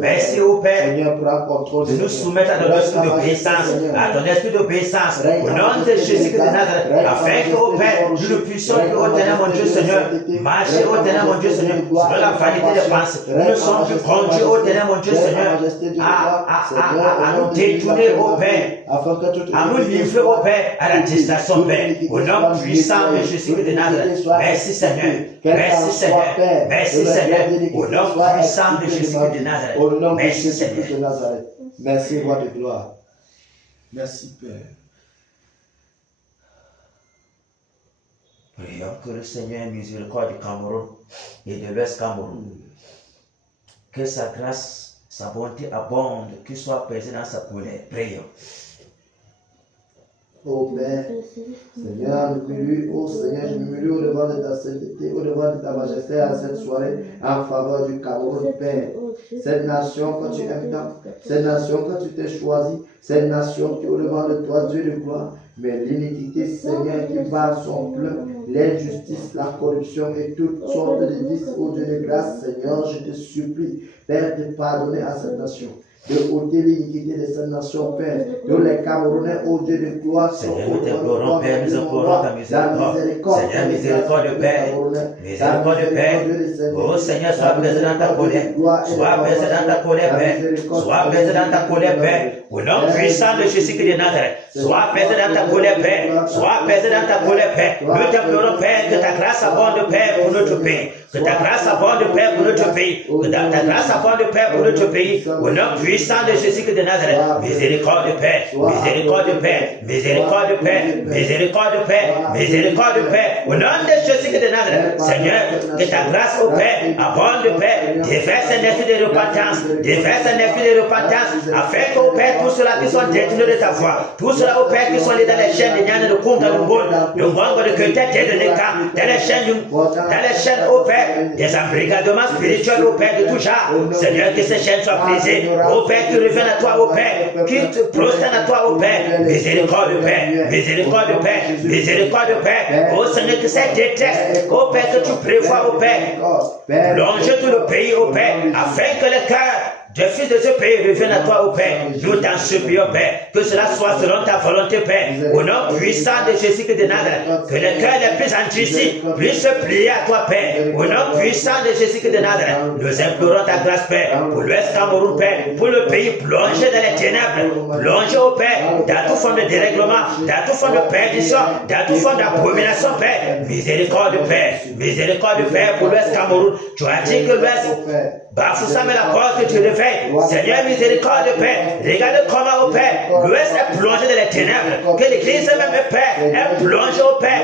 merci, ô Père, de nous soumettre à ton esprit d'obéissance, à ton esprit d'obéissance, au nom de Jésus-Christ de Nazareth, afin que, ô Père, nous ne puissions, ô Ténèbre, mon Dieu Seigneur, marcher, ô Ténèbre, mon Dieu Seigneur, selon la vanité des pensées. Nous ne sommes plus conduits, ô Ténèbre, mon Dieu Seigneur, à nous détourner, ô Père, à nous livrer, ô Père, à la distraction, Père, au nom puissant de Jésus-Christ de Nazareth. Merci Seigneur, merci Seigneur, merci Seigneur, au nom puissant de Jésus-Christ de Nazareth. Merci Seigneur. Merci, roi de gloire. Merci, Père. Prions que le Seigneur ait miséricorde du Cameroun et de l'Ouest Cameroun. Que sa grâce, sa bonté abonde, qu'il soit apaisé dans sa colère. Prions. Ô Père, Seigneur, ô Seigneur, je me mets au devant de ta sainteté, au devant de ta majesté à cette soirée en faveur du Cameroun, Père. Cette nation que tu aimes tant, cette nation que tu t'es choisie, cette nation qui est au devant de toi, Dieu de gloire, mais l'iniquité, Seigneur, qui bat son plein, l'injustice, la corruption et toutes sortes de vices, ô Dieu de grâce, Seigneur, je te supplie, Père, de pardonner à cette nation, de ôter l'iniquité de cette nation, Père, de les Camerounais, ô Dieu de gloire, Seigneur, nous t'implorons, Père, nous implorons ta miséricorde. Seigneur, miséricorde, Père, miséricorde, Père. Oh Seigneur, sois présent dans ta colère, sois présent dans ta colère, Père, sois présent dans ta colère, Père, au nom puissant de Jésus-Christ de Nazareth, sois présent dans ta colère, Père, sois présent dans ta colère, Père. Nous t'implorons, Père, que ta grâce abonde, Père, pour notre pays, que ta grâce abonde, Père, pour notre pays, que ta grâce abonde, Père, pour notre pays, au nom puissant de Jésus-Christ de Nazareth. Miséricorde, Père, miséricorde, Père, miséricorde, Père, miséricorde, Père, miséricorde, Père, au nom de Jésus-Christ de Nazareth. Seigneur, que ta grâce, ô Père, abonde, Père, déverse un esprit de repentance, déverse un esprit de repentance, afin qu'au Père, tous ceux-là qui sont détournés de ta voix, tous ceux-là, ô Père, qui sont allés dans les chaînes de Nyana, de Kumta, de Mbon, de Ngongo, de Kete, de Neka, dans les chaînes, ô Père, des embrigadements spirituels, ô Père, de tout genre. Seigneur, que ces chaînes soient brisées, ô Père, qui reviennent à toi, ô Père, qui te prosternent à toi, ô Père. Miséricorde, Père, miséricorde, Père, miséricorde, Père. Ô Seigneur, que ces détestes, ô Père, que tu prévois, ô Père, plonge tout le pays, ô Père, afin que le cœur des fils de ce pays reviennent à toi, ô Père. Nous t'en supplions, Père, que cela soit selon ta volonté, Père, au nom puissant de Jésus-Christ de Nazareth, que les cœurs les plus endurcis puissent se plier à toi, Père, au nom puissant de Jésus-Christ de Nazareth. Nous implorons ta grâce, Père, pour l'Ouest Cameroun, Père, pour le pays plongé dans les ténèbres, plongé, ô Père, dans toute forme de dérèglement, dans toute forme de perdition, dans toute forme d'abomination, Père. Miséricorde, Père, miséricorde, Père, pour l'Ouest Cameroun. Tu as dit que l'Ouest, Bafoussam est la porte que tu réveilles. Seigneur, miséricorde, Père. Regarde comment, ô Père, l'Ouest est plongé dans les ténèbres. Que l'Église même, Père, est plongée, ô Père.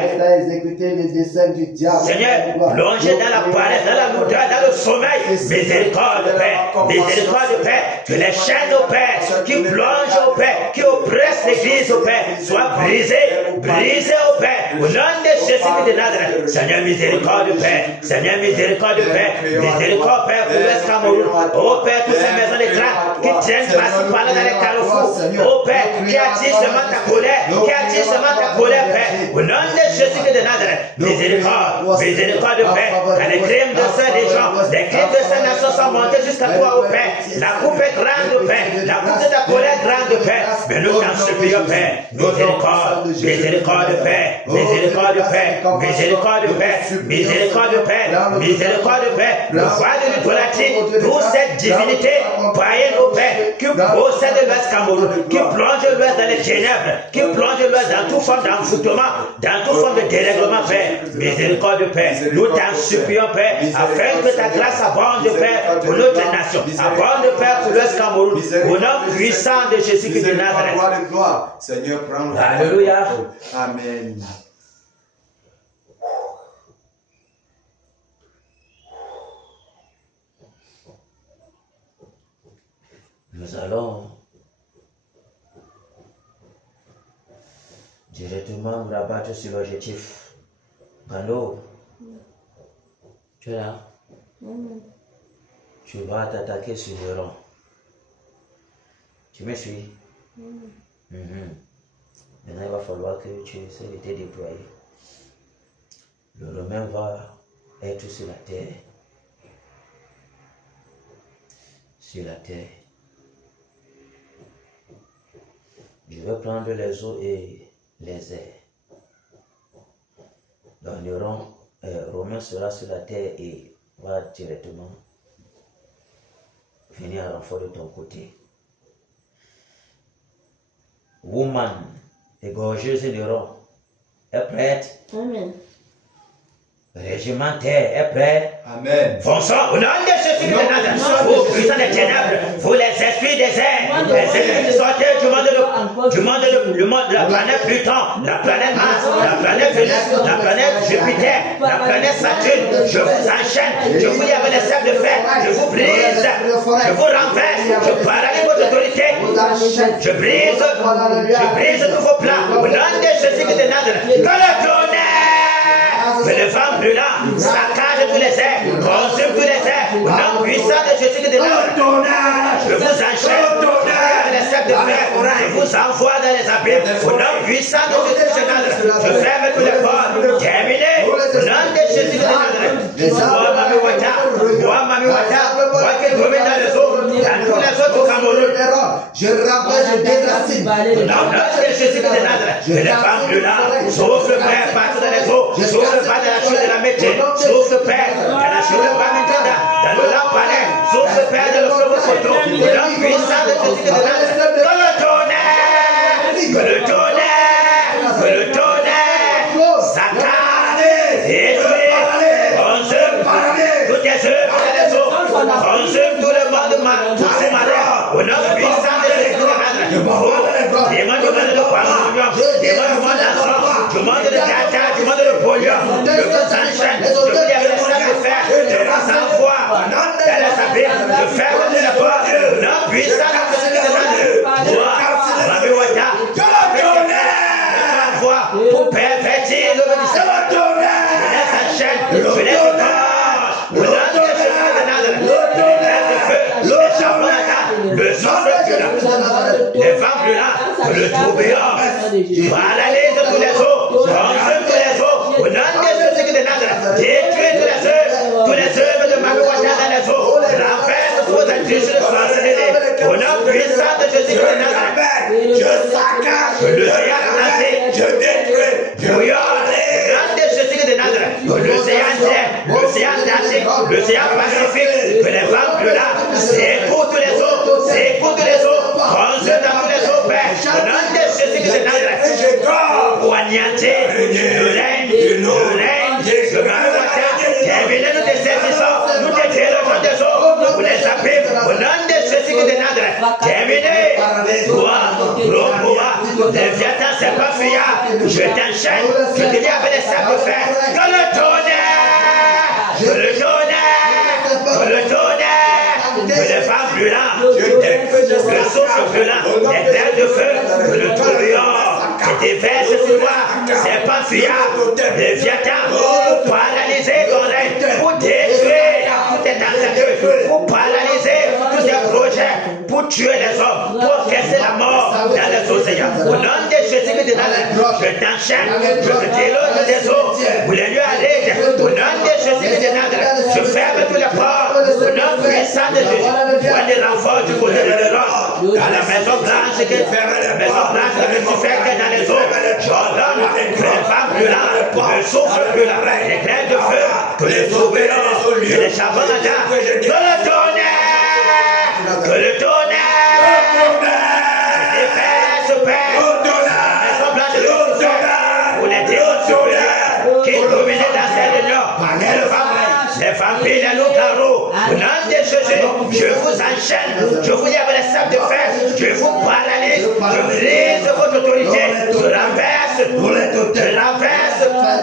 Seigneur, plongé dans la paresse, dans la lourdeur, dans le sommeil. Miséricorde, Père. Miséricorde, Père. Que les chaînes, ô Père, qui plongent, ô Père, qui oppressent l'Église, ô Père, soient brisées, brisées, ô Père. Au nom de Jésus de Nazareth. Seigneur, miséricorde, Père. Seigneur, miséricorde, Père. Miséricorde, Père, pour l'Ouest Cameroun. Ô Père, toutes ces maisons de grâce qui tiennent principalement dans les carrefours. Ô Père, qui attire seulement ta colère, qui attire seulement ta colère, Père. Au nom de Jésus de Nazareth. Miséricorde, miséricorde, Père. Quand les crimes de ces gens, les crimes de ces nations sont montés jusqu'à toi, ô Père. La coupe est grande, Père. La coupe de ta colère est grande, Père. Mais nous t'en supplions, Père. Miséricorde, miséricorde, Père. Miséricorde, Père. Miséricorde, Père. Miséricorde, Père. Miséricorde, Père. Le roi de l'idolâtrie, toute cette divinité païenne, ô Père, qui possède l'Ouest Cameroun, qui plonge l'Ouest dans les ténèbres, qui plonge l'Ouest dans toute forme d'envoûtement, dans toute forme de dérèglement, Père. Miséricorde, Père. Nous t'en supplions, Père, afin que ta grâce abonde, Père, pour notre nation. Abonde, Père, pour l'Ouest Cameroun, au nom puissant de Jésus-Christ de Nazareth. Seigneur, prends le Alléluia. Amen. Nous allons directement nous rabattre sur l'objectif. Pano, tu es là? Tu vas t'attaquer sur le rond. Tu me suis? Maintenant, il va falloir que tu essaies de te déployer. Le Romain va être sur la terre. Sur la terre. Je vais prendre les eaux et les airs. Donc le Romain sera sur la terre et va directement venir à renfort de ton côté. Woman, égorgeuse de rond, est prête? Amen. Régimentaire est prêt? Amen. Fonçons au nom de Jésus de Nazareth. Vous, puissants des ténèbres, vous les esprits des airs, les esprits qui sortent du monde, la planète Pluton, la planète Mars, la planète Vénus, la planète Jupiter, la planète Saturne, je vous enchaîne, je vous lis avec les sacs de fer, je vous brise, je vous renverse, je paralyse votre autorité, je brise tous vos plans, au nom de Jésus de Nazareth. Que le tonnerre, que le vent brûlant saccage tous les airs, consume tous les airs, au nom puissant de Jésus de Nazareth. Je vous enchaîne avec les sacs de fer, je vous envoie dans les abîmes, au nom puissant de Jésus de Nazareth. Je ferme tous les portes, terminé, au nom de Jésus de Nazareth. Moi, Mami Wata, moi qui domine dans les eaux, dans tous les autres Cameroun. Je rappelle, je dégracine. Au nom de Jésus de Nazareth, que les femmes brûlantes souffrent le Père partout dans les eaux, souffrent pas dans la chute de la métier, souffrent le Père dans la chute de Bamintenda, dans le lampanet, souffrent le Père dans le feu de photo, au nom puissant de Jésus de Nazareth. Que le tonnerre, que le tonnerre, que le tonnerre, Satan, détruit, consume toutes tes œuvres dans les eaux, consume tout le monde, tous ces malheurs, au nom puissant de Jésus de Nazareth. Démon du monde de Pamelium, démon du monde d'ensemble, du monde de Tata, du monde de Polium, je vous enchaîne, je vous dis avec les sacs de fer, je vous envoie dans les abîmes, je ferme toutes les portes, au nom puissant de Jésus de Nazareth. Moi, Mami Wata, pour pervertir l'obéissance. Je laisse la chaîne, je laisse le corps, au nom de Jésus de Nazareth. Le feu, le charbon d'attaque, le souffle brûlant, les vents brûlants, le tourbillon, paralyse tous les eaux, consume tous les eaux, au nom de Jésus de Nazareth. Détruis tous les œuvres de Mami Wata dans les eaux, renverse vos actrices de sorcellerie, au nom puissant de Jésus de Nazareth. Je saccage, Le Seigneur entier, je détruis, je nom de Jésus de Nazareth, l'océan Atlantique, l'océan Pacifique, que les vents brûlants secouent tous les eaux, consument dans tous les eaux, Père, au nom de Jésus de Nazareth, pour anéantir le règne de Mami Wata, terminer nous dessaisissons, nous détruisons des eaux, pour les abîmes, au nom de Jésus de Nazareth, terminer, Léviathan, c'est pas fiable, je t'enchaîne, je te dis avec les sacs de fer, que le tonnerre, que les femmes brûlantes, le souffle brûlant, les terres de feu, que le tourbillon, que déverse sur toi, c'est pas fiable, Léviathan, pour paralyser ton règne, pour détruire toutes tes tentatives, pour paralyser tous tes projets, pour tuer les hommes, pour casser la mort dans les océans. Au nom de Jésus de Nazareth, je t'enchaîne, je te déloge des eaux, pour les lieux arides. Au nom de Jésus de Nazareth, je ferme tous les ports. Au nom puissant de Jésus, vois des renforts du côté de l'Europe, dans la maison blanche qui fait la maison blanche, la maison fait que dans les eaux. J'ordonne que les femmes brûlantes, le souffle brûlant, les graines de feu, que les eaux brûlantes, que les charbons d'attaque, que le tonnerre, que le tonnerre, déverse, Père, la maison blanche de Lucifer, pour les démons supérieurs qui dominaient dans cette union, les vampires, les loups-garous, au nom de Jésus, je vous enchaîne, je vous dis avec les sacs de fer, je vous paralyse, je brise votre autorité, je renverse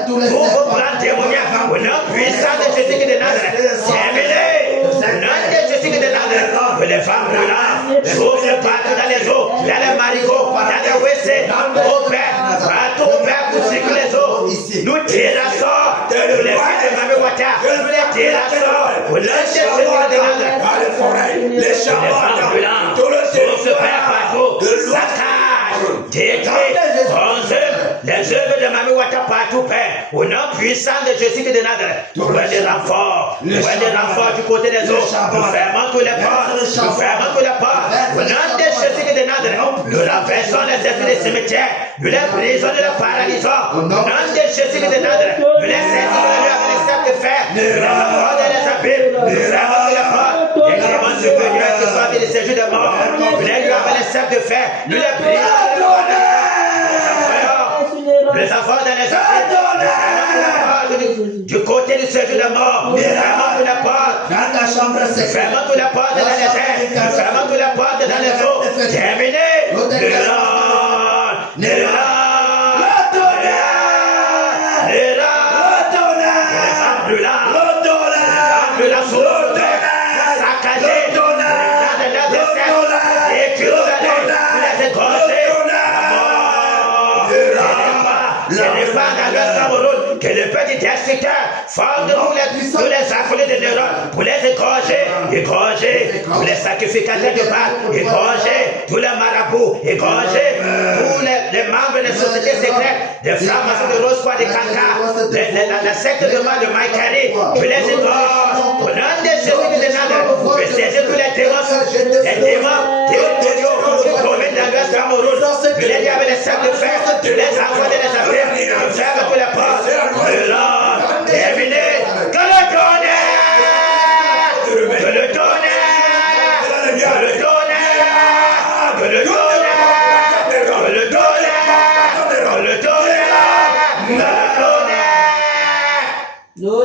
tous vos plans témoignages, au nom puissant de Jésus de Nazareth, terminé, au nom de Jésus de Nazareth, que les femmes brûlantes souffrent partout dans les eaux, dans les marigots, dans les WC, au Père, partout au Père, pour cycler les eaux, nous terrassons, nous les filles de Mami Wata, nous les terrassons, au nom de Jésus de Nazareth, les femmes brûlantes, souffrent partout, saccage, détruit, consume les œuvres de Mami Wata partout, Père, au nom puissant puissance de Jésus de Nazareth. Nous prenons des renforts. Nous prenons des renforts du côté des autres. Nous fermons tous les portes. Nous fermons tous les portes. Au nom de Jésus de Nazareth, nous renversons les esprits des cimetières. Nous les brisons, nous les paralysons. Au nom de Jésus de Nazareth, nous les saisissons avec les sacs de fer. Nous les envoyons dans les abîmes. Nous fermons tous les portes. Les démons supérieurs qui sont des séjours de mort. Nous les lui avec les sacs de fer. Nous les brisons. Les enfants dans les abîmes. Du côté du séjour de mort. Nous fermons toutes les portes. Nous fermons toutes les portes dans les airs. Nous fermons toutes les portes dans les eaux. Terminé. Que le petit destructeur forme de nous les affolés de neurones pour les égorger, tous les sacrificateurs de Baal, égorger, tous les marabouts, égorger, tous les membres des sociétés secrètes, des francs-maçons de Rose-Croix, des Cancas, la secte de mal de Maïkari, je les égorge, au nom de Jésus de Nazareth, je saisis tous les démons territoriaux qui proviennent de l'Ouest Cameroun, je les dis avec les sacs de fer, je les envoie dans les affaires, je ferme tous les portes. Terminé. Que le tonnerre, que le tonnerre, que le tonnerre, que le tonnerre, que le tonnerre, que le tonnerre,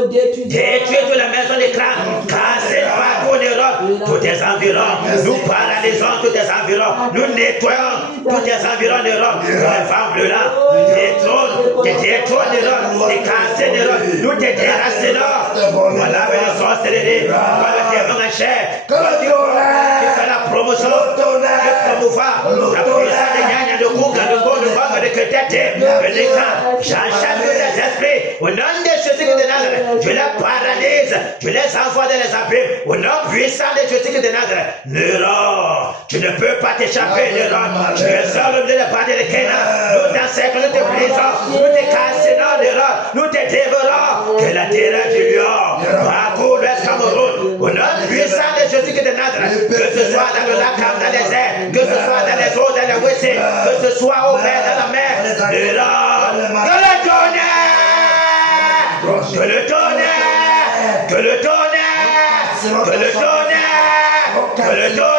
détruire toute la maison des clans, casser partout en Europe, tous les environs, nous paralysons tous les environs, nous nettoyons tous les environs d'Europe, les femmes blancs, des trônes d'Europe, des cassés d'Europe, nous te déracinons, voilà avec la sorcellerie, voilà le démon en chair, qui fait la promotion, qui promouvoir la puissance des gagnes de Kouga, de Go, de Banga, de Ketete, de Lécan, j'enchaîne tous les esprits, au nom de Jésus de Nazareth, je les paralyse, je les envoie dans les abîmes, au nom puissant de Jésus de Nazareth, Néron, tu ne peux pas t'échapper, Néron, tu es seul de la partie de Kéna, nous t'encerclons, nous te brisons, nous te cassinons, Néron, nous te dévorons, que la terreur du lion, parcourt l'Ouest Cameroun, au nom puissant de Jésus de Nazareth, que ce soit dans le lac, dans les airs, que ce soit dans les eaux, dans les WC, que ce soit au mer, dans la mer, Néron, que le tonnerre, que le tonnerre, que le tonnerre, que le tonnerre, que le tonnerre,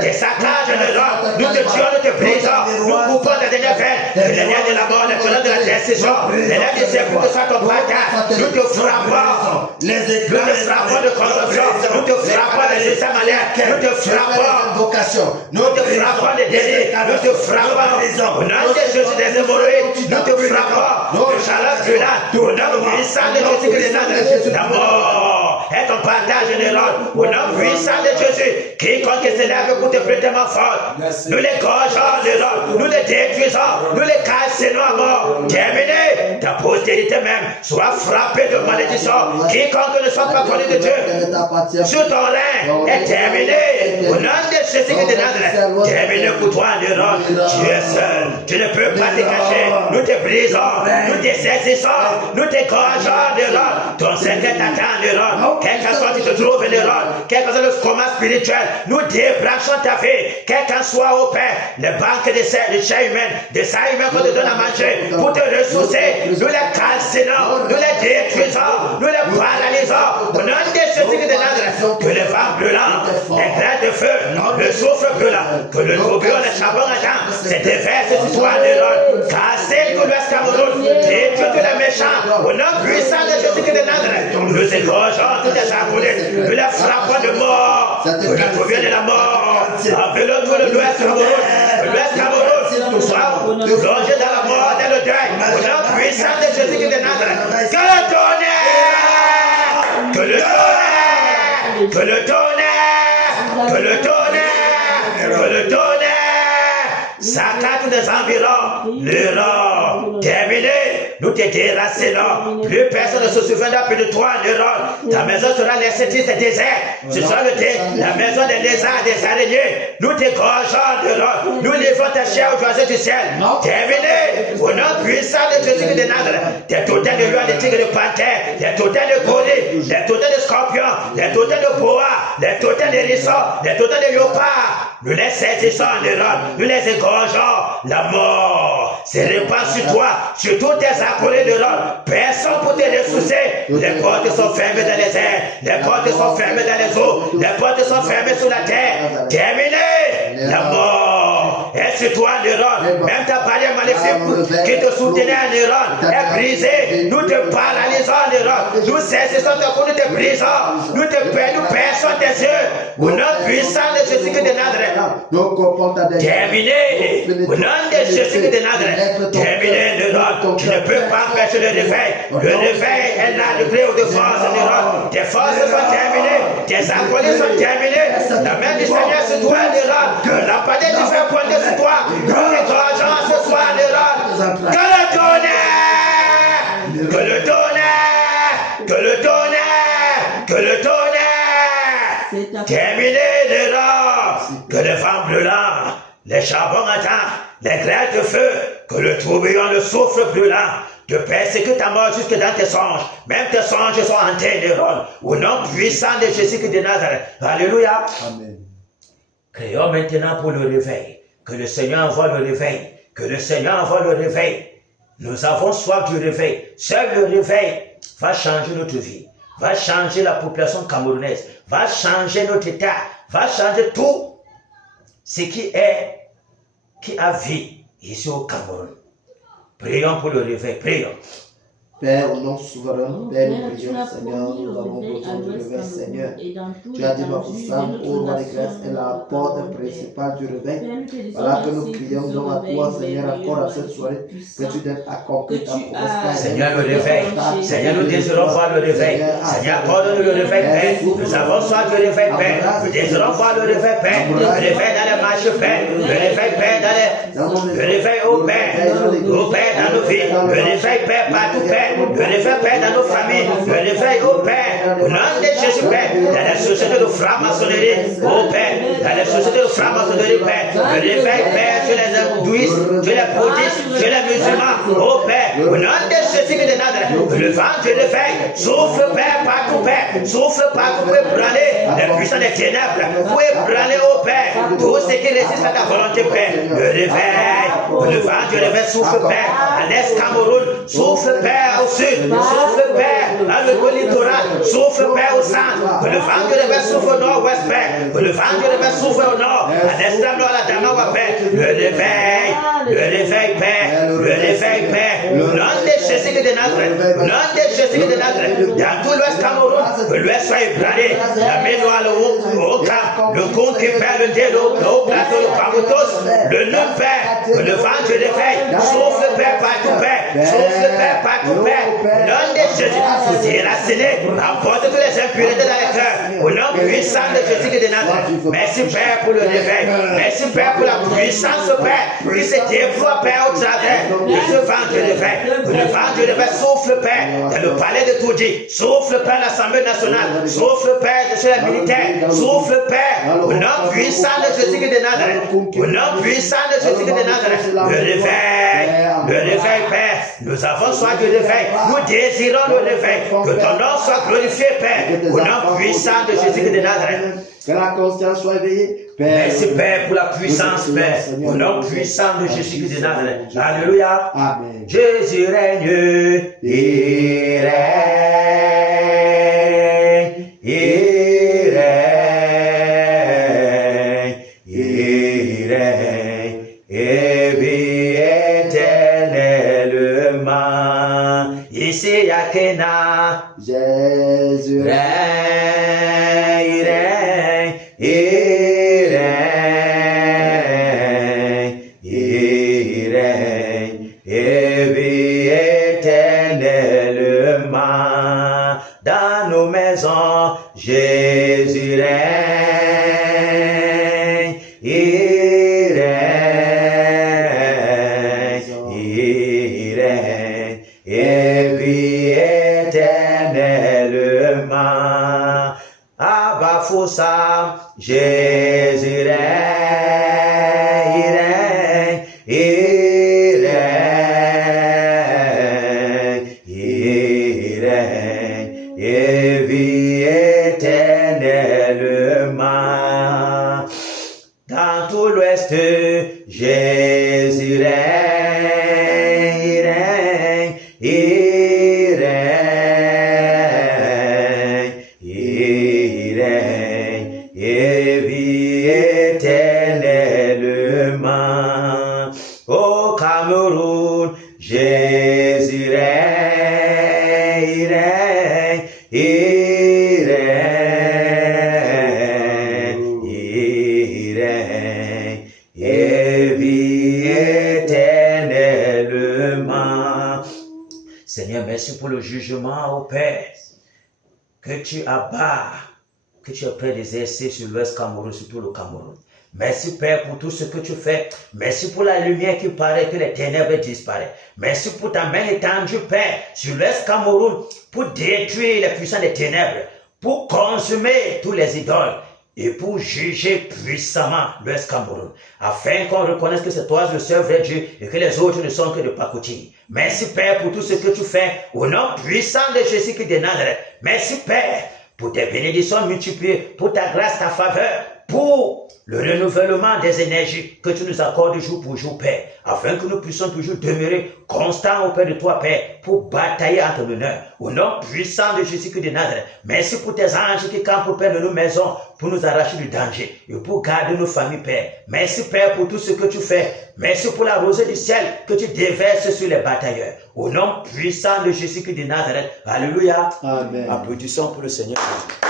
des saccages de l'homme, nous te tuons, nous te brisons, nous coupons ta dernière veine, que les liens de la mort, les colonnes de la décision, les liens du sepulcre que soit ton partage, nous te frappons, nous te frappons de consommation, nous te frappons de système malade, nous te frappons, nous te frappons de délits, nous te frappons, au nom de Jésus des hémorroïdes, nous te frappons, de chaleur brûlante, au nom puissant de Jésus de Nazareth, la mort est ton partage général, au nom puissant de Jésus, quiconque se lève pour te prêter ma faute, nous les gorgeons de l'homme, nous les détruisons, nous les cassons à mort, terminé, ta postérité même soit frappée de malédiction, quiconque ne soit pas connu de Dieu, sur ton rein est terminé, au nom de Jésus de Nazareth, terminé pour toi, Néron, tu es seul, tu ne peux pas te cacher, nous te brisons, nous te saisissons, nous te gorgeons, Néron, ton secret t'attend, Néron, quel qu'en soit tu te trouves, Néron, quel qu'en soit le coma spirituel, nous débranchons ta vie, quel qu'en soit au Père, les banques de chair humaine, de sang humain qu'on te donne à manger, pour te ressourcer, nous les calcinons, nous les détruisons, nous les paralysons, au nom de Jésus de Nazareth, que les vents brûlants, les grains de feu, le souffle brûlant, que le tourbillon, le charbon ardent, se déverse sur toi, Néron, casser tout l'Ouest Cameroun, détruire tous les méchants, au nom puissant de Jésus de Nazareth, nous égorgeons tous les arbolés, nous les frappons de mort, nous les trouvions de la mort, envelopons tout l'Ouest Cameroun, tout soit plongé dans la mort, dans le deuil, au nom puissant de Jésus de Nazareth, que le tonnerre, que le tonnerre, que le tonnerre, que le tonnerre, que le tonnerre, Saccage tous tes environs, le Lord. Terminé, nous te déracinons. Plus personne ne se souviendra plus de toi, le Lord. Ta maison sera laissée triste et déserte. Ce sera la maison des lézards, des araignées. Nous t'égorgeons, le Lord. Nous livrons ta chair aux oiseaux du ciel. Terminé, au nom puissant de Jésus de Nazareth. Des totems de lions, des tigres de panthères, des totems de gorilles, des totems de scorpions, des totems de bois, des totems de hérissons, des totems de léopards. Nous les saisissons, le Lord. Nous les égorgeons. La mort se répand sur toi, sur tous tes accolés de Lord. Personne pour te ressourcer. Les portes sont fermées dans les airs. Les portes sont fermées dans les eaux. Les portes sont fermées sur la terre. Terminé. La mort est sur toi, Néron. Même ta barrière maléfique qui te soutenait à Néron est brisée. Nous te paralysons, Néron. Nous saisissons ton cou, nous te brisons. Nous perçons tes yeux. Au nom puissant de Jésus-Christ de Nazareth. Terminé. Au nom de Jésus-Christ de Nazareth. Terminé, Néron. Tu ne peux pas empêcher le réveil. Le réveil est là, le clé de force, Néron. Tes forces sont terminées. Tes acolytes sont terminés. La main du Seigneur sur toi, Néron. La parole du fait pointer sur toi. Nous t'égorgeons ce soir, Néron. Que le tonnerre! Que le tonnerre! Que le tonnerre! Que le tonnerre! Terminé, Néron. Que le vent brûlant, les charbons ardents, les grêles de feu, que le tourbillon, le souffle brûlant, te persécute à mort jusque dans tes songes. Même tes songes sont hantés, Néron. Au nom puissant de Jésus-Christ de Nazareth. Alléluia. Amen. Créons maintenant pour le réveil. Que le Seigneur envoie le réveil. Que le Seigneur envoie le réveil. Nous avons soif du réveil. Seul le réveil va changer notre vie. Va changer la population camerounaise. Va changer notre état. Va changer tout ce qui a vie ici au Cameroun. Prions pour le réveil. Prions. Père, au nom souverain, Père, nous prions, Seigneur, nous avons besoin du réveil, Seigneur. Tu as dit, notre femme, ô roi de grâce, est la porte principale du réveil. Voilà que nous prions donc à toi, Seigneur, encore à cette soirée, que tu donnes accompli ta promesse. Seigneur, le réveil. Seigneur, nous désirons voir le réveil. Seigneur, accorde-nous le réveil, Père. Nous avons soif du réveil, Père. Nous désirons voir le réveil, Père. Le réveil dans les marches, Père. Le réveil, Père, le réveil, au Père. Au Père, dans nos vies. Le réveil, Père, partout, Père. Le réveil, Père, dans nos familles. Le réveil, au Père. Au nom de Jésus, Père. Dans la société de franc-maçonnerie. Au Père. Dans la société de franc-maçonnerie, Père. Le réveil, Père, sur les hindouistes, sur les bouddhistes, sur les musulmans. Au Père. Au nom de Jésus de Nazareth. Le vent du réveil. Souffle, Père, partout, Père. Souffle partout, Père, pour aller. Les puissants des ténèbres. Pour aller, au Père. Tout ce qui résiste à ta volonté, Père. Le réveil. Le vent du réveil souffle, Père. À l'est Cameroun. Souffle, Père, au sud. Souffle, Père, dans le littoral. Souffle, Père, au centre. Que le vent du réveil souffle au nord-ouest, Père. Que le vent du réveil souffle au nord. À l'extrême nord, à la Damawa, Père. Le réveil, Père. Le réveil, Père. Le nom de Jésus de Nazareth. Le nom de Jésus de Nazareth. Dans tout l'ouest Cameroun, que l'ouest soit ébranlé. La main noire, le haut camp, le compte qui perd le délo, le haut plateau, le pamotos, le nom, Père. Que le vent du réveil souffle, Père, partout, Père. Souffle, Père, partout, Père. Nom de Jésus, déraciné, apporte toutes les impuretés dans les cœurs. Au nom puissant de Jésus de Nazareth. Merci, Père, pour le réveil. Merci, Père, pour la puissance, Père, qui se déploie, Père, au travers de ce vent du réveil. Que le vent du réveil souffle, Père, dans le palais de Toudi. Souffle, Père, l'Assemblée nationale. Souffle, Père, chez les militaires. Souffle, Père, au nom puissant de Jésus de Nazareth. Au nom puissant de Jésus de Nazareth. Le réveil, Père. Nous avons soin du réveil. Nous désirons le réveil. Que ton nom soit glorifié, Père. Au nom puissant de Jésus de Nazareth. Que la conscience soit éveillée. Merci, Père, pour la puissance, Père. Au nom puissant de Jésus de Nazareth. Alléluia. Amen. Jésus règne, il règne, il règne, il règne, et vit éternellement. Ici, Yakena, Jésus règne, il règne, il règne, il règne, et vit éternellement. Dans nos maisons, Jésus règne, il règne. Fossa, Jésus règne, il règne, il règne, il règne, et vit éternellement. Dans tout l'Ouest, Jésus règne, il règne, il règne, il règne, et vit éternellement. Au Cameroun, Jésus règne, il règne, il règne, il règne, et vit éternellement. Seigneur, merci pour le jugement, ô Père, que tu abats, que tu es prêt d'exercer sur l'Ouest Cameroun, sur tout le Cameroun. Merci Père pour tout ce que tu fais. Merci pour la lumière qui paraît, que les ténèbres disparaissent. Merci pour ta main étendue, Père, sur l'Ouest Cameroun, pour détruire les puissants des ténèbres, pour consumer tous les idoles et pour juger puissamment l'Ouest Cameroun, afin qu'on reconnaisse que c'est toi le seul vrai Dieu et que les autres ne sont que de pacotille. Merci Père pour tout ce que tu fais au nom puissant de Jésus-Christ de Nazareth. Merci Père pour tes bénédictions multipliées, pour ta grâce, ta faveur, pour le renouvellement des énergies que tu nous accordes jour pour jour, Père, afin que nous puissions toujours demeurer constants auprès de toi, Père, pour batailler en ton honneur. Au nom puissant de Jésus-Christ de Nazareth, merci pour tes anges qui campent auprès de nos maisons pour nous arracher du danger et pour garder nos familles, Père. Merci, Père, pour tout ce que tu fais. Merci pour la rosée du ciel que tu déverses sur les batailleurs. Au nom puissant de Jésus-Christ de Nazareth, alléluia. Amen. Applaudissons pour le Seigneur Jésus.